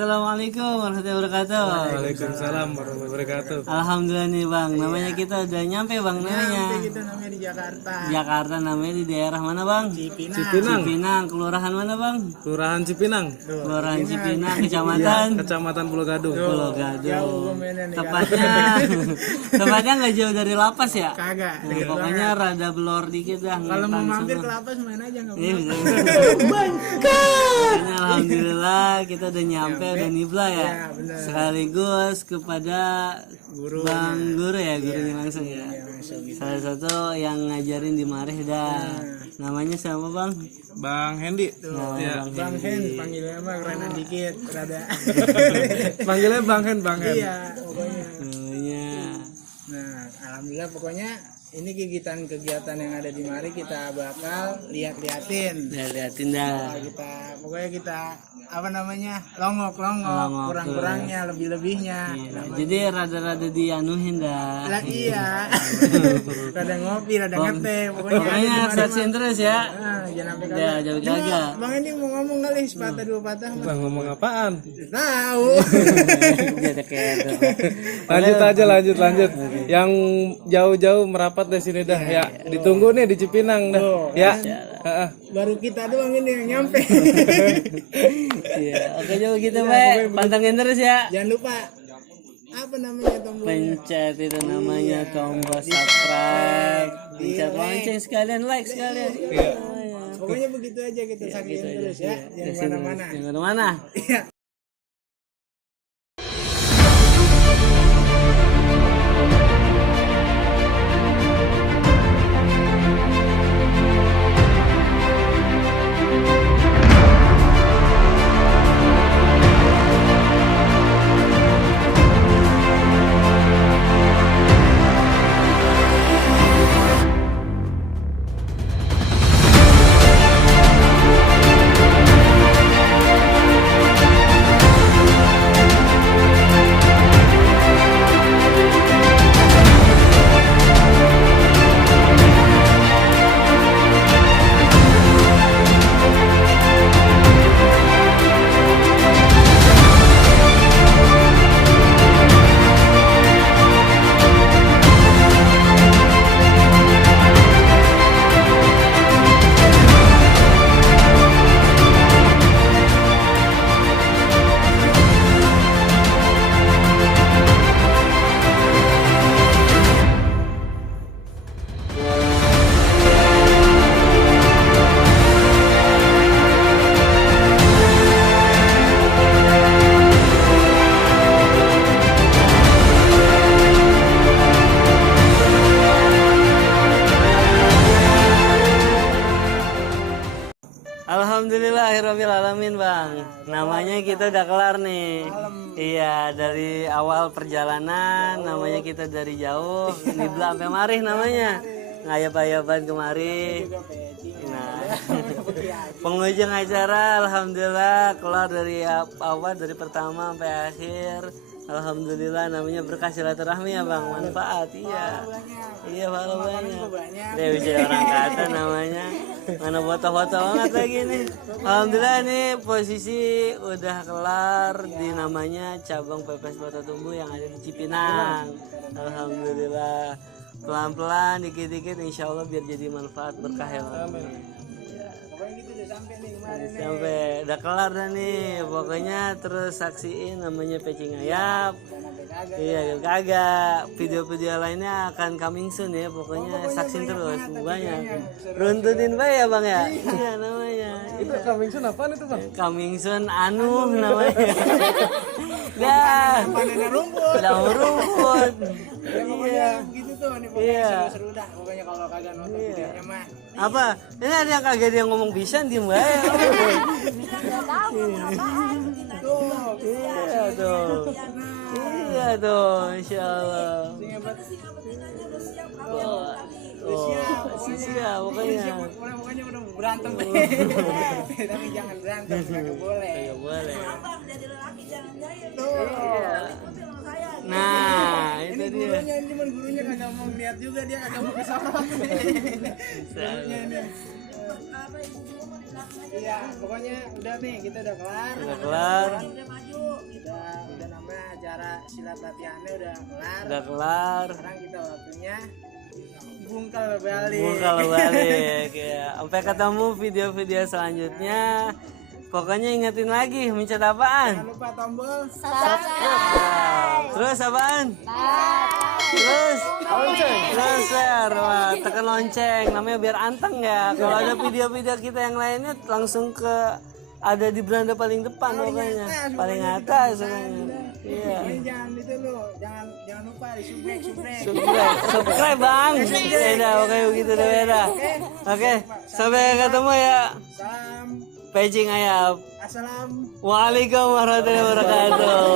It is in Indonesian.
Assalamualaikum warahmatullahi wabarakatuh. Waalaikumsalam warahmatullahi wabarakatuh. Alhamdulillah nih bang, namanya kita udah nyampe bang namanya. Kita namanya di Jakarta. Jakarta namanya di daerah mana bang? Cipinang. Cipinang, kelurahan mana bang? Kelurahan Cipinang, Kelurahan Cipinang, kecamatan Kecamatan Pulau Gadung. Pulau Gadung. Jauh mainnya nih. Tepatnya nggak jauh dari lapas ya? Kagak. Nah, pokoknya rada blur dikit dah. Kalau mau ngetan mampir sono. ke lapas main aja nggak Iya, apa-apa. bisa. Pokoknya alhamdulillah kita udah nyampe udah nibla ya. Ya, benar. Sekaligus kepada Guru. Bang Guru ya, gurunya langsung ya. Langsung gitu. Salah satu yang ngajarin di Marih dah. Namanya siapa bang? Bang Hendi. Namanya Bang Hen, panggilnya mah kerenan dikit, rada. Panggilnya Bang Hen, Bang Hen. Iya, pokoknya. Namanya. Nah, alhamdulillah pokoknya ini kegiatan yang ada di mari kita bakal liatin. Liatin dah. Pokoknya kita apa namanya longok kurang-kurangnya lebih-lebihnya. Iya, jadi rada-rada dianuhin dah. Lah iya. Rada ngopi, rada ngeteh, Pokoknya saksiin terus ya. Nah, jangan sampai Ya, jauh kagak. Bang ini mau ngomong kali sepatah dua patah. Bang ngomong apaan? Tahu. Jadi kayak gitu. Lanjut. Yang jauh-jauh merapat dari sini dah ya. Ditunggu nih di Cipinang dah. Ya. Heeh. Baru kita doang ini yang nyampe. Iya, oke jauh gitu Pak. Pantengin terus ya. Jangan lupa apa namanya tombolnya. Pencet itu namanya tombol subscribe. Pencet lonceng sekalian, like sekalian. Iya. Pokoknya begitu aja kita saksiin terus ya. Jangan kemana-mana. Jangan kemana-mana. Iya. Alhamdulillahirabbil alamin bang. Namanya kita udah kelar nih. Iya, dari awal perjalanan namanya kita dari jauh nibla sampai Marih namanya. Ngayap-ayapan kemari. Nah, penghujung acara alhamdulillah kelar dari awal dari pertama sampai akhir. Alhamdulillah namanya berkah silaturahmi ya bang, manfaat iya. Iya pahala banyak. Dia bisa orang kata namanya. Mana foto-foto banget lagi nih. Alhamdulillah nih posisi udah kelar di namanya cabang Pepes Bata Tumbuh yang ada di Cipinang. Alhamdulillah. Pelan-pelan dikit-dikit insya Allah biar jadi manfaat berkah ya bang. Pokoknya gitu udah sampai nih kemarin. Sampai udah kelar dah nih. Pokoknya terus saksiin namanya Pecing Ayap. Iya kagak. Video-video lainnya akan coming soon ya. Pokoknya saksiin terus banyak. Runtutin bae ya bang ya. Iya namanya. Itu coming soon apaan itu bang? Coming soon anu namanya. Dah. Panen rumput. Udah rumput. Iya. Begitu tuh nih pokoknya Iya. seru dah. Pokoknya kalau kagak nonton videonya mah. Apa? Ini ada yang kagak dia ngomong pisan diem bae. Iya tuh. Iya tuh, insya Allah. Siap, pokoknya. Pokoknya udah berantem. Tapi jangan berantem, kagak boleh. Boleh. Tuh. Nah, itu Ini dia. gurunya, cuman gurunya kagak mau lihat juga, dia kagak mau kesana. Gurunya ini. Iya, pokoknya udah nih, kita udah kelar. Udah kelar. Udah namanya acara silat latihannya udah kelar. Udah kelar. Sekarang kita waktunya bungkal balik. Bungkal balik ya. Sampai ketemu video-video selanjutnya. Pokoknya ingetin lagi, mencet apaan? Jangan lupa tombol Terus apaan? Terus share. Wah, tekan lonceng. Namanya biar anteng ya. Kalau ada video-video kita yang lainnya langsung ke ada di beranda paling depan pokoknya. Paling atas semuanya. Iya. Ini jangan itu lu, jangan lupa di subrek. Subscribe bang. Ya udah, oke begitu deh ya. Oke, sampai ketemu ya. Salam, Pecing ayam. assalam. Waalaikumsalam warahmatullahi wabarakatuh.